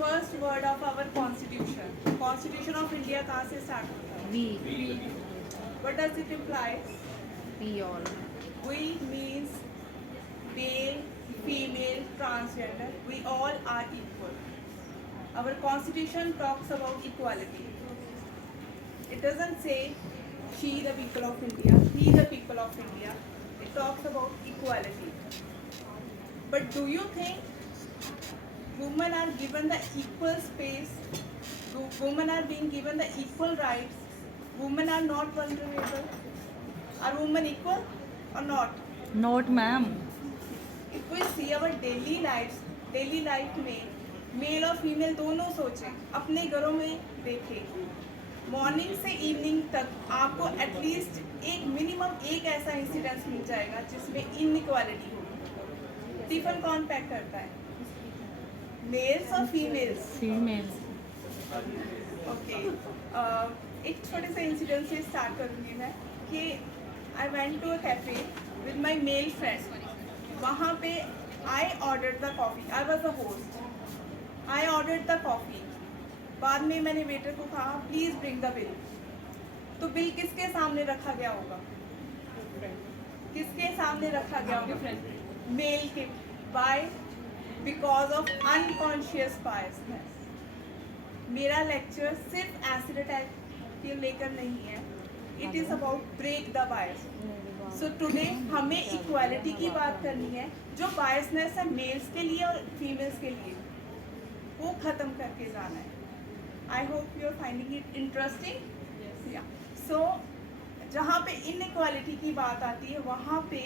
First word of our constitution. Constitution of India कहाँ से start होता है? We. What does it imply? We all. We means male, female, transgender. We all are equal. Our constitution talks about equality. It doesn't say she the people of India, he the people of India. It talks about equality. But do you think women are given the equal space? Women are being given the equal rights? Women are not vulnerable? Are women equal or not? Not, ma'am. If we see our daily life में mail और female दोनों सोचें, अपने घरों में देखें, morning से evening तक आपको एटलीस्ट एक मिनिमम एक ऐसा इंसिडेंस मिल जाएगा जिसमें इनइक्वालिटी होगी. टिफिन कौन पैक करता है? मेल्स और फीमेल्स? Females. ओके. एक छोटे से इंसिडेंट से स्टार्ट करूँगी मैं कि I went to a cafe with my male friend. वहाँ पे I order the coffee. I was the host. I order the coffee. बाद में मैंने वेटर को कहा प्लीज़ ब्रिंग द बिल. तो बिल किसके सामने रखा गया होगा? किसके सामने रखा गया होगा? मेल के. By because of unconscious biasness. मेरा लेक्चर सिर्फ एसिड अटैक के लेकर नहीं है. It is about break the bias. So today हमें इक्वालिटी की बात करनी है. जो बायसनेस है मेल्स के लिए और फीमेल्स के लिए, वो ख़त्म करके जाना है. I hope you are finding it interesting. या सो जहाँ पे इनइक्वालिटी की बात आती है वहाँ पे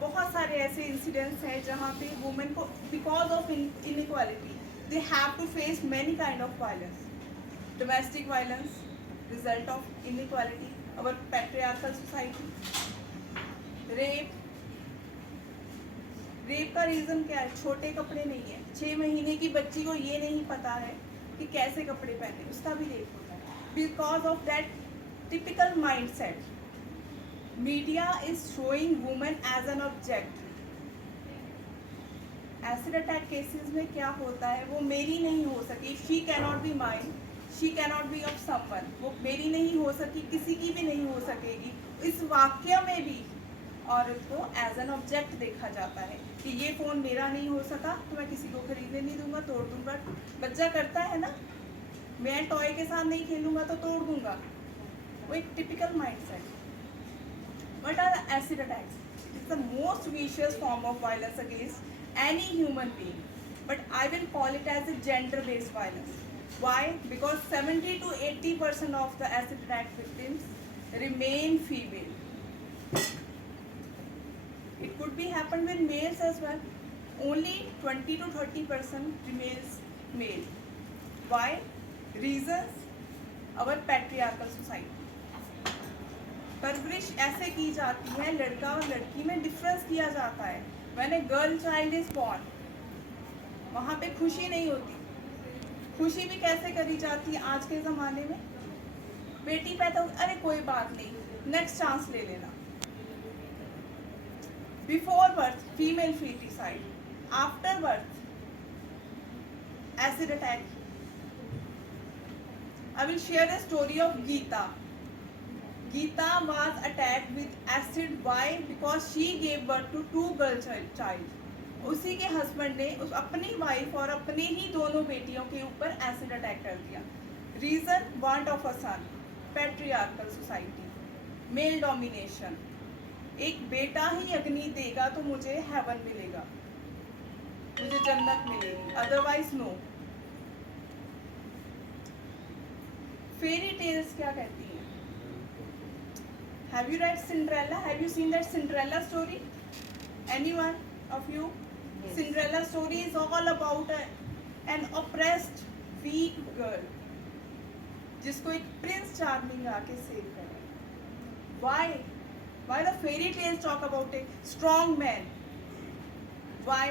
बहुत सारे ऐसे इंसिडेंट्स हैं जहाँ पे वुमेन को because of inequality they have to face many kind of violence. Domestic violence, result of inequality, our patriarchal society. Rape. Rape का रीज़न क्या है? छोटे कपड़े नहीं है. 6 महीने की बच्ची को ये नहीं पता है कि कैसे कपड़े पहने, उसका भी रेप होता है. Because of that typical mind set, media is showing women as an object. Acid attack cases में क्या होता है, वो मेरी नहीं हो सकी. She cannot be mine, she cannot be of someone. वो मेरी नहीं हो सकी, किसी की भी नहीं हो सकेगी. इस वाक्य में भी औरत को एज एन ऑब्जेक्ट देखा जाता है कि ये फ़ोन मेरा नहीं हो सका तो मैं किसी को खरीदने नहीं दूंगा, तोड़ दूंगा. बच्चा करता है ना, मैं टॉय के साथ नहीं खेलूंगा तो तोड़ दूंगा. वो एक typical mind set. What are the acid attacks? It's the most vicious form of violence against any human being. But I will call it as a gender-based violence. Why? Because 70 to 80% of the acid attack victims remain female. It could be happen with males as well. Only 20 to 30% remains male. Why? Reasons? Our patriarchal society. परवरिश ऐसे की जाती है, लड़का और लड़की में difference किया जाता है. When a girl child is born, वहाँ पे खुशी नहीं होती. खुशी भी कैसे करी जाती है आज के ज़माने में? बेटी पैदा हो, अरे कोई बात नहीं, नेक्स्ट चांस ले लेना. Before birth female foeticide, after birth acid attack. I will share the story of Geeta. Geeta was attacked with acid. Why? Because she gave birth to 2 girl child. उसी के हस्बैंड ने अपनी वाइफ और अपने ही दोनों बेटियों के ऊपर एसिड अटैक कर दिया. Reason? Want of a son. Patriarchal society, male domination. एक बेटा ही अग्नि देगा तो मुझे हेवन मिलेगा, मुझे जन्नत मिलेगी, अदरवाइज नो. फेरी टेल्स क्या कहती हैं? Have you read Cinderella? Have you seen that Cinderella story? Anyone of you? Yes. Cinderella story is all about an oppressed, weak girl, जिसको एक प्रिंस चार्मिंग आके सेव करे. Why? Why the fairy tales talk about a strong man? Why?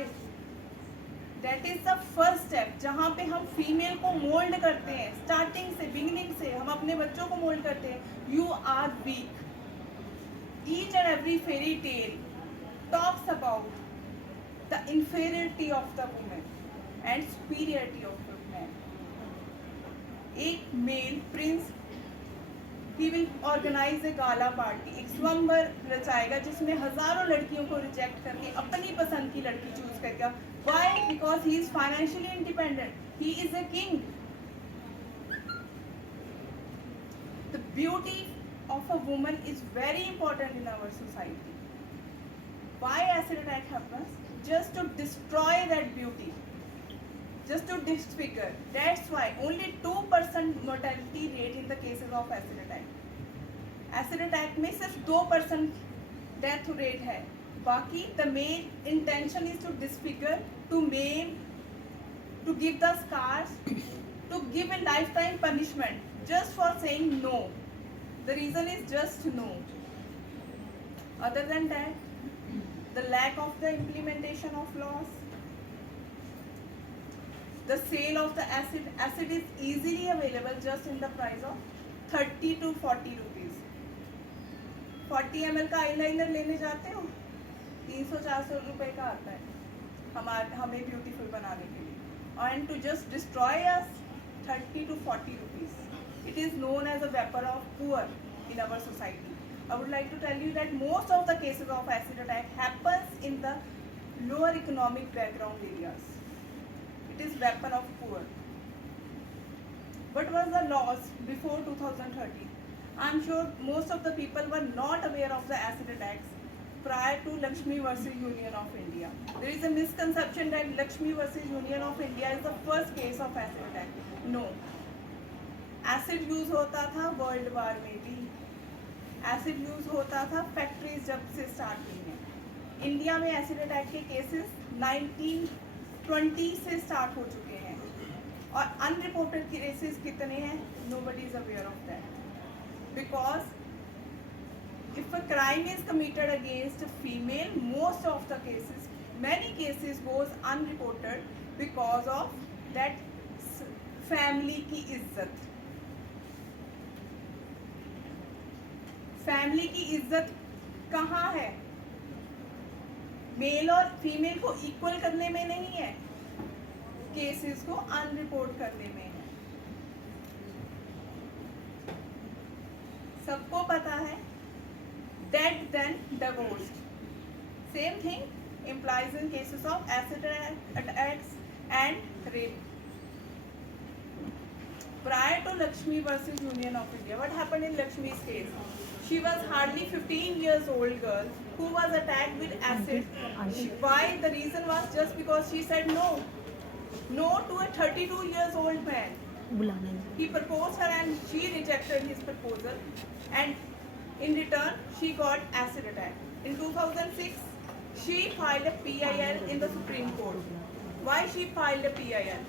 That is the first step जहाँ पे हम female को mould करते हैं. स्टार्टिंग से, बिगिनिंग से हम अपने बच्चों को मोल्ड करते हैं. You are weak. Each and every fairy tale talks about the inferiority of the woman and superiority of a man. एक male prince he will organize a gala party, एक स्वयंवर रचाएगा जिसमें हजारों लड़कियों को रिजेक्ट करके अपनी पसंद की लड़की चूज करेगा. Why? Because he is financially independent. He is a king. The beauty of a woman is very important in our society. Why acid attack happens? Just to destroy that beauty, just to disfigure. That's why only 2% mortality rate in the cases of acid attack. Acid attack में सिर्फ 2% death rate है. बाकी the main intention is to disfigure, to maim, to give the scars, to give a lifetime punishment just for saying no. The reason is just no. Other than that, the lack of the implementation of laws, the sale of the acid is easily available just in the price of 30 to 40 rupees. 40 ml का eyeliner लेने जाते हो 300-400 रुपए का आता है हमें beautiful बनाने के लिए. And to just destroy us, 30 to 40 rupees. It is known as a weapon of poor in our society. I would like to tell you that most of the cases of acid attack happens in the lower economic background areas. It is weapon of poor. What was the laws before 2013? I am sure most of the people were not aware of the acid attacks prior to Lakshmi versus Union of India. There is a misconception that Lakshmi versus Union of India is the first case of acid attack. No. Acid use होता था world war में भी. Acid use होता था factories जब से start हुई हैं. इंडिया में एसिड अटैक के केसेस 1920 से स्टार्ट हो चुके हैं और अनरिपोर्टेड केसेस कितने हैं? Nobody is aware of that. Because if a crime is committed against a female, most of the cases, many cases goes unreported because of that family की इज्जत. फैमिली की इज्जत कहाँ है? मेल और फीमेल को इक्वल करने में नहीं है, केसेस को अनरिपोर्ट करने में है. सबको पता है dead then divorced. Same thing implies in cases of acid attacks and rape. Prior to Lakshmi versus Union of India, what happened in Lakshmi's case? She was hardly 15 years old girl who was attacked with acid. Why? The reason was just because she said no to a 32 years old man. He proposed her and she rejected his proposal, and in return she got acid attack. In 2006, she filed a PIL in the Supreme Court. Why she filed a PIL?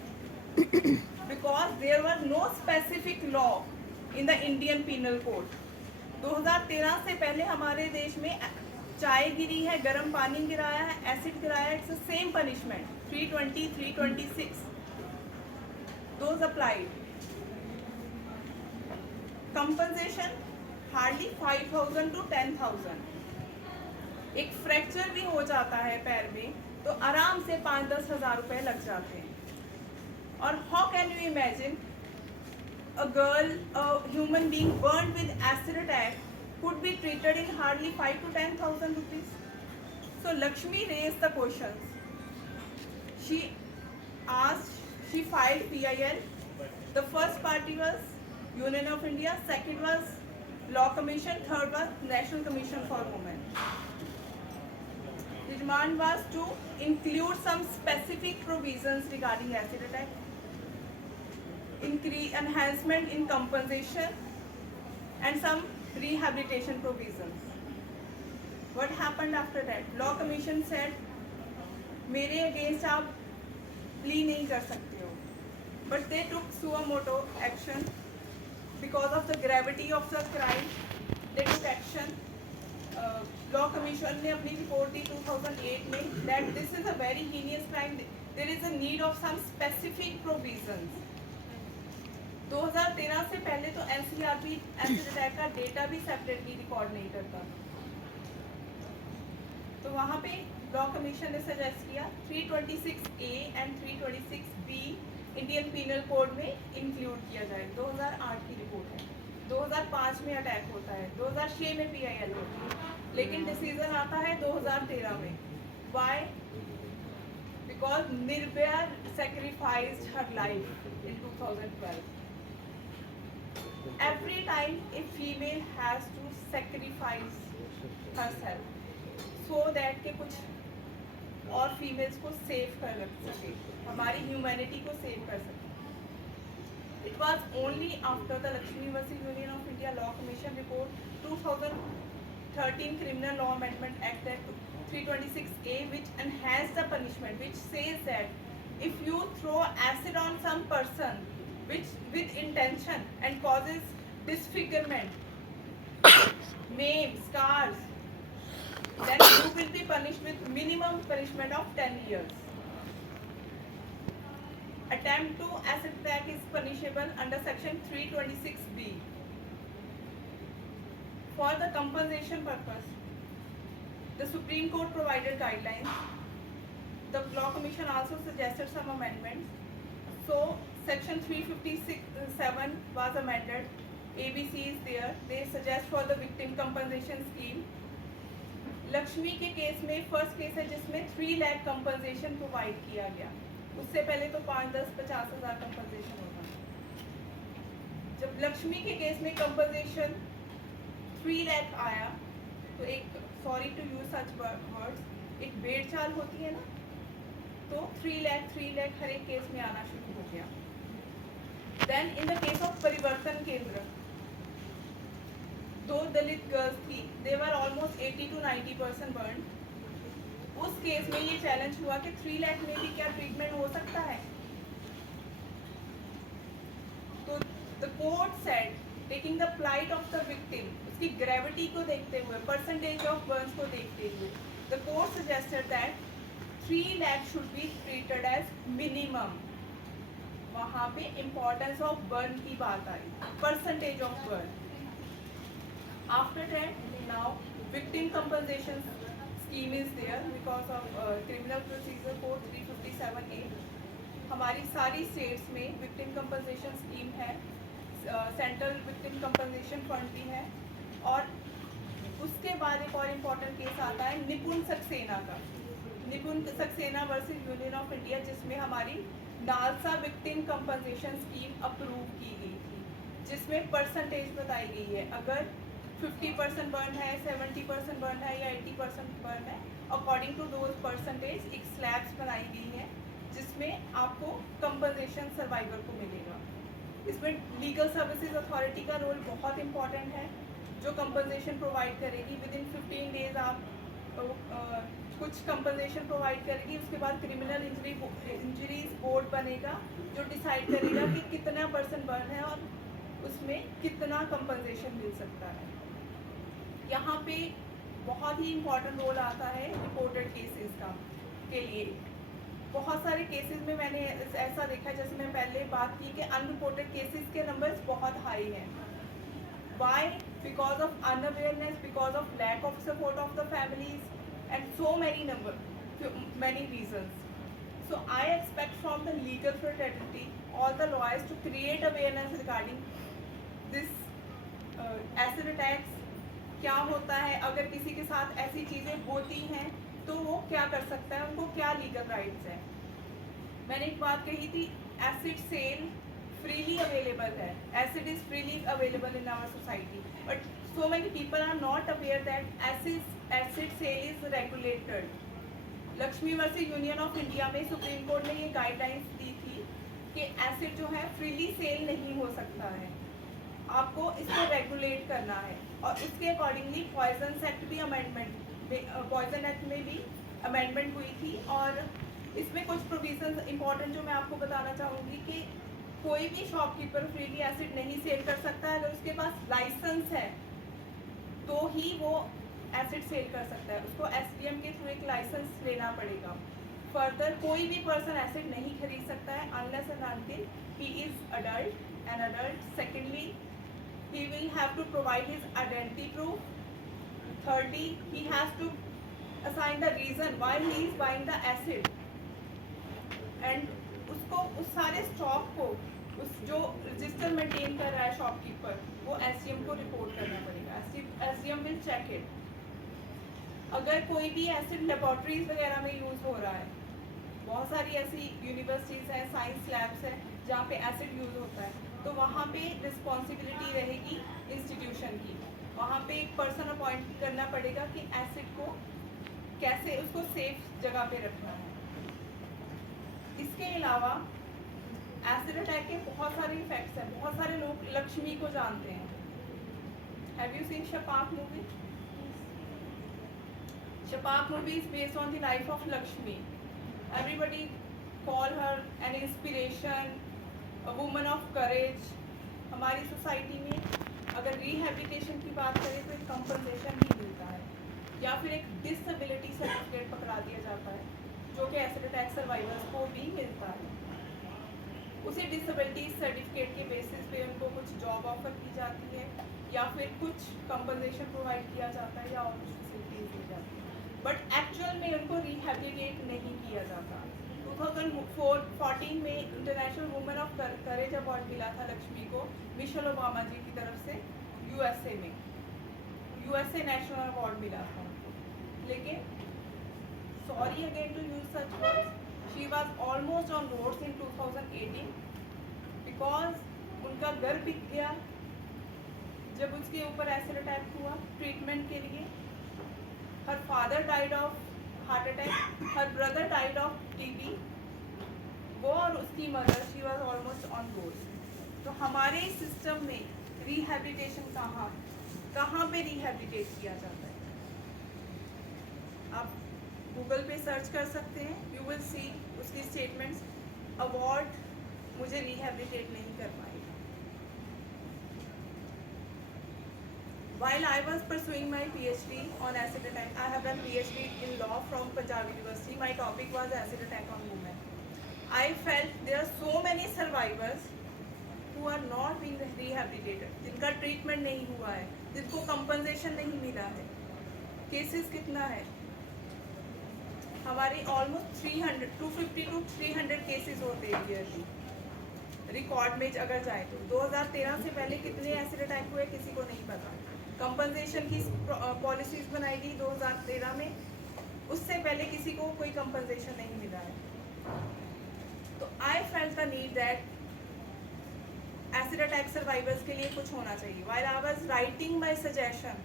Because there was no specific law in the Indian Penal Code. 2013 से पहले हमारे देश में चाय गिरी है, गर्म पानी गिराया है, एसिड गिराया है, it's the same punishment. 320, 326 those applied. Compensation hardly 5,000 to 10,000. एक फ्रैक्चर भी हो जाता है पैर में तो आराम से 5-10 हज़ार रुपए लग जाते हैं. और how can you imagine a girl, a human being burned with acid attack could be treated in hardly 5 to 10,000 rupees. So Lakshmi raised the questions. She asked, she filed PIL. The first party was Union of India, second was Law Commission, third was National Commission for Women. The demand was to include some specific provisions regarding acid attack, enhancement in compensation and some rehabilitation provisions. What happened after that? Law Commission said, मेरे against आप plea नहीं कर सकते हो. But they took suo motu action because of the gravity of the crime. They took action. Law Commission ने अपनी report दी 2008 में that this is a very heinous crime. There is a need of some specific provisions. 2013 से पहले तो NCRB acid attack का data भी separately record नहीं करता. तो वहाँ पे लॉ कमीशन ने सजेस्ट किया 326A and 326B Indian penal code में इंक्लूड किया जाए। 2008 की रिपोर्ट है। 2005 में अटैक होता है, 2006 में PIL होती है, लेकिन डिसीजन आता है 2013 में। Why? Because Nirbhaya sacrificed her life in 2012. Every time a female has to sacrifice herself so that के कुछ और फीमेल्स को सेव कर रख सके, हमारी ह्यूमैनिटी को सेव कर सके। It was only after the Lakshmi versus Union of India Law Commission report 2013 Criminal Law Amendment Act 326A which enhanced the punishment, which says that if you throw acid on some person which with intention and causes disfigurement, maim, scars, then you will be punished with minimum punishment of 10 years. Attempt to acid attack is punishable under section 326B. For the compensation purpose, the Supreme Court provided guidelines. The Law Commission also suggested some amendments. So section 357 was amended. ABC is there. They suggest for the victim compensation scheme. Lakshmi के case में first case है जिसमें 3 lakh compensation provide किया गया। उससे पहले तो 5, 10, 50 हज़ार कंपनसेशन होता है। जब लक्ष्मी के केस में कंपनसेशन 3 लाख आया तो एक, sorry to use such words, एक भेड़ चाल होती है ना, तो 3 लाख हर एक केस में आना शुरू हो गया। Then in the case of Parivartan Kendra, 2 Dalit girls थी, they were almost 80 to 90% burn. उस केस में ये चैलेंज हुआ कि 3 लाख में भी क्या ट्रीटमेंट हो सकता है। तो the court said, taking the plight of the victim, उसकी ग्रेविटी को देखते हुए, परसेंटेज ऑफ बर्न्स को देखते हुए, the court suggested that 3 lakh should be treated as minimum. वहाँ पे इम्पोर्टेंस ऑफ बर्न की बात आई, percentage of burn. After that, now victim compensation scheme is there because of Criminal Procedure Code 357A. हमारी सारी स्टेट्स में victim compensation scheme है, central victim compensation fund भी है। और उसके बाद एक और इम्पोर्टेंट केस आता है निपुण सक्सेना का, निपुण Saxena versus Union of India, जिसमें हमारी NALSA victim compensation scheme approve की गई थी, जिसमें परसेंटेज बताई गई है। अगर 50% बर्न है, 70% बर्न है या 80% बर्न है, अकॉर्डिंग टू दोज परसेंटेज एक स्लैब्स बनाई गई है जिसमें आपको कंपनसेशन सर्वाइवर को मिलेगा। इसमें लीगल सर्विसेज अथॉरिटी का रोल बहुत इंपॉर्टेंट है, जो कंपनसेशन प्रोवाइड करेगी। विद इन 15 डेज आप कुछ कंपनसेशन प्रोवाइड करेगी। उसके बाद क्रिमिनल इंजरीज बोर्ड बनेगा जो डिसाइड करेगा कि कितना % बर्न है और उसमें कितना कंपनसेशन मिल सकता है। यहाँ पे बहुत ही इम्पॉर्टेंट रोल आता है रिपोर्टेड केसेस का के लिए। बहुत सारे केसेस में मैंने ऐसा देखा, जैसे मैं पहले बात की कि अनरिपोर्टेड केसेस के नंबर्स बहुत हाई हैं। Why? Because of unawareness, because of lack of support of the families and so many reasons. So I expect from the legal fraternity, all the lawyers to create awareness regarding this acid attacks। क्या होता है अगर किसी के साथ ऐसी चीज़ें होती हैं तो वो क्या कर सकता है, उनको क्या लीगल राइट्स हैं। मैंने एक बात कही थी, एसिड सेल फ्रीली अवेलेबल है, acid is freely available in our society, but so many people are not aware that acid sale is regulated. Lakshmi versus Union of India में सुप्रीम कोर्ट ने ये गाइडलाइंस दी थी कि एसिड जो है freely cell नहीं हो सकता है, आपको इसको रेगुलेट करना है। और उसके अकॉर्डिंगली पॉइजन एक्ट भी पॉइजन एक्ट में भी अमेंडमेंट हुई थी। और इसमें कुछ प्रोविजंस इंपॉर्टेंट जो मैं आपको बताना चाहूँगी कि कोई भी शॉपकीपर फ्रीली एसिड नहीं सेल कर सकता है। अगर उसके पास लाइसेंस है तो ही वो एसिड सेल कर सकता है, उसको SDM के थ्रू एक लाइसेंस लेना पड़ेगा। फर्दर कोई भी पर्सन एसिड नहीं खरीद सकता है unless and until he is an adult. Secondly, he will have to provide his identity proof. Thirdly, he has to assign the reason why he is buying the acid, and उसको उस सारे stock को उस जो register maintain कर रहा है shopkeeper, वो एसडीएम को रिपोर्ट करना पड़ेगा. SDM will check it. अगर कोई भी एसिड लेबोरेटरीज वगैरह में यूज़ हो रहा है, बहुत सारी ऐसी यूनिवर्सिटीज़ हैं, साइंस लैब्स हैं जहाँ पे एसिड यूज़ होता है, तो वहाँ पे रिस्पॉन्सिबिलिटी रहेगी इंस्टीट्यूशन की. वहाँ पे एक पर्सन अपॉइंट करना पड़ेगा कि एसिड को कैसे उसको सेफ जगह पे रखना है. इसके अलावा एसिड अटैक के बहुत सारे इफेक्ट्स हैं. बहुत सारे लोग लक्ष्मी को जानते हैं. Have you seen Chhapaak movie? Chhapaak movie is based on the life of Laxmi. Everybody call her an inspiration, a woman of courage. हमारी सोसाइटी में अगर रिहैबिलिटेशन की बात करें तो एक कंपनसेशन ही मिलता है, या फिर एक डिसेबिलिटी सर्टिफिकेट पकड़ा दिया जाता है, जो कि एसिड अटैक सर्वाइवर्स को भी मिलता है. उसी डिसेबिलिटी सर्टिफिकेट के बेसिस पे उनको कुछ जॉब ऑफर की जाती है, या फिर कुछ कंपनसेशन प्रोवाइड किया जाता है, या और कुछ फैसिलिटीज दी जाती है. बट एक्चुअल में उनको रिहैबिलिटेट नहीं किया जाता. 2014 में international women of courage award मिला था लक्ष्मी को मिशेल ओबामा जी की तरफ से यूएसए में. यूएसए नेशनल अवार्ड मिला था उनको. लेकिन sorry again to use such words, she was almost on roads in 2018 because उनका घर बिक गया जब उसके ऊपर एसिड अटैक हुआ ट्रीटमेंट के लिए. Her father died of heart attack, her brother died of TB. वो और उसकी mother, she was almost on roads. तो हमारे सिस्टम में रिहैबिलिटेशन कहाँ पे रिहैबिलिटेट किया जाता है? आप गूगल पे सर्च कर सकते हैं, यू विल सी उसकी स्टेटमेंट्स. अवार्ड मुझे रिहैबिलिटेट नहीं कर पाएगा. While I was pursuing my PhD on acid attack, I have done PhD in law from Punjab University. My topic was acid attack on women. I felt there are so many survivors who are not being rehabilitated, जिनका treatment नहीं हुआ है, जिनको compensation नहीं मिला है. Cases कितना है? हमारे ऑलमोस्ट 250 to 300 केसेस होते हैं ईयरली. रिकॉर्ड में अगर जाए तो 2013 से पहले कितने एसिड अटैक हुए किसी को नहीं पता. कंपनसेशन की पॉलिसीज बनाई गई 2013 में, उससे पहले किसी को कोई कंपनसेशन नहीं मिला है. तो I felt the need that acid attack survivors के लिए कुछ होना चाहिए. While I was writing my suggestion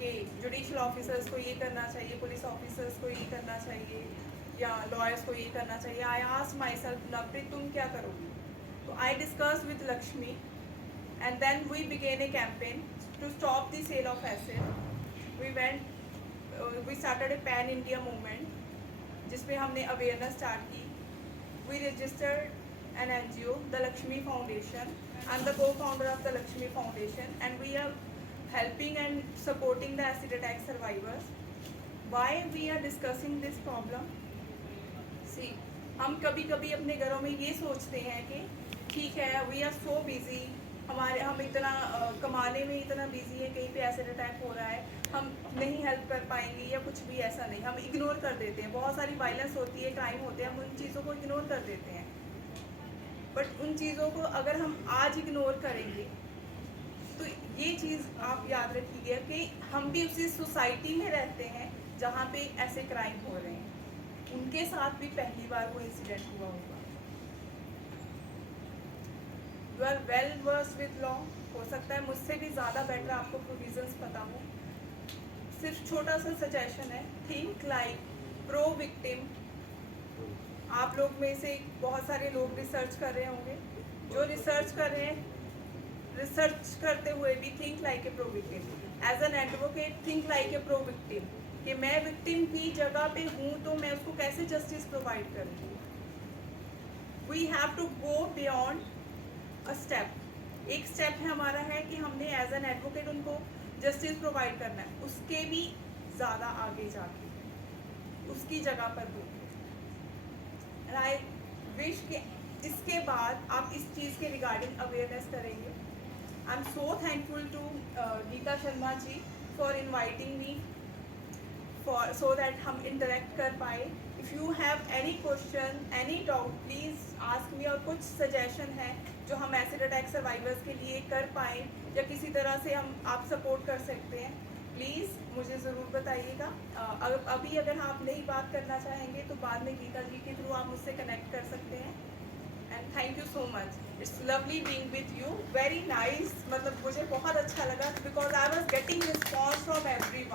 कि जुडिशियल ऑफिसर्स को ये करना चाहिए, पुलिस ऑफिसर्स को ये करना चाहिए, या लॉयर्स को ये करना चाहिए, I asked my self, Navpreet तुम क्या करोगी? तो I discuss with Lakshmi and then we began a campaign to stop the sale of acid. We started a pan India movement जिसमें हमने अवेयरनेस स्टार्ट की. We registered an NGO, the Lakshmi Foundation. I'm the co-founder of the Lakshmi Foundation and we are helping and supporting the acid attack survivors. Why we are discussing this problem? See, हम कभी कभी अपने घरों में ये सोचते हैं कि ठीक है, we are so busy, हम इतना कमाने में इतना बिजी है, कहीं पे एसिड अटैक हो रहा है, हम नहीं हेल्प कर पाएंगे या कुछ भी ऐसा नहीं. हम इग्नोर कर देते हैं. बहुत सारी वायलेंस होती है, क्राइम होते हैं, हम उन चीज़ों को इग्नोर कर देते हैं. बट उन चीज़ों को अगर हम आज इग्नोर करेंगे तो ये चीज़ आप याद रखिएगा कि हम भी उसी सोसाइटी में रहते हैं जहाँ पे ऐसे क्राइम हो रहे हैं. उनके साथ भी पहली बार वो इंसिडेंट हुआ होगा. You are well versed with law. हो सकता है मुझसे भी ज़्यादा बेटर आपको प्रोविजंस पता हो. सिर्फ छोटा सा सजेशन है, थिंक लाइक प्रो विक्टिम. आप लोग में से बहुत सारे लोग रिसर्च कर रहे होंगे. जो रिसर्च कर रहे हैं, रिसर्च करते हुए भी think like a pro victim. As an advocate think like a pro victim कि मैं विक्टिम की जगह पे हूँ तो मैं उसको कैसे जस्टिस प्रोवाइड करूँगी. We have to go beyond a step. एक स्टेप है हमारा है कि हमने एज एन एडवोकेट उनको जस्टिस प्रोवाइड करना है, उसके भी ज़्यादा आगे जाके उसकी जगह पर हो. आई विश कि इसके बाद आप इस चीज़ के रिगार्डिंग अवेयरनेस करेंगे. I am so thankful to Geeta Sharma ji for inviting me for so that हम इंटरेक्ट कर पाए. If you have any question any doubt please ask me. और कुछ सजेशन है जो हम एसिड अटैक सर्वाइवर्स के लिए कर पाएँ या किसी तरह से हम आप सपोर्ट कर सकते हैं, प्लीज़ मुझे ज़रूर बताइएगा. अगर आप नहीं बात करना चाहेंगे तो बाद में गीता जी के थ्रू आप मुझसे कनेक्ट कर सकते हैं. And thank you so much. It's lovely being with you. Very nice. मतलब मुझे बहुत अच्छा लगा because I was getting response from everyone.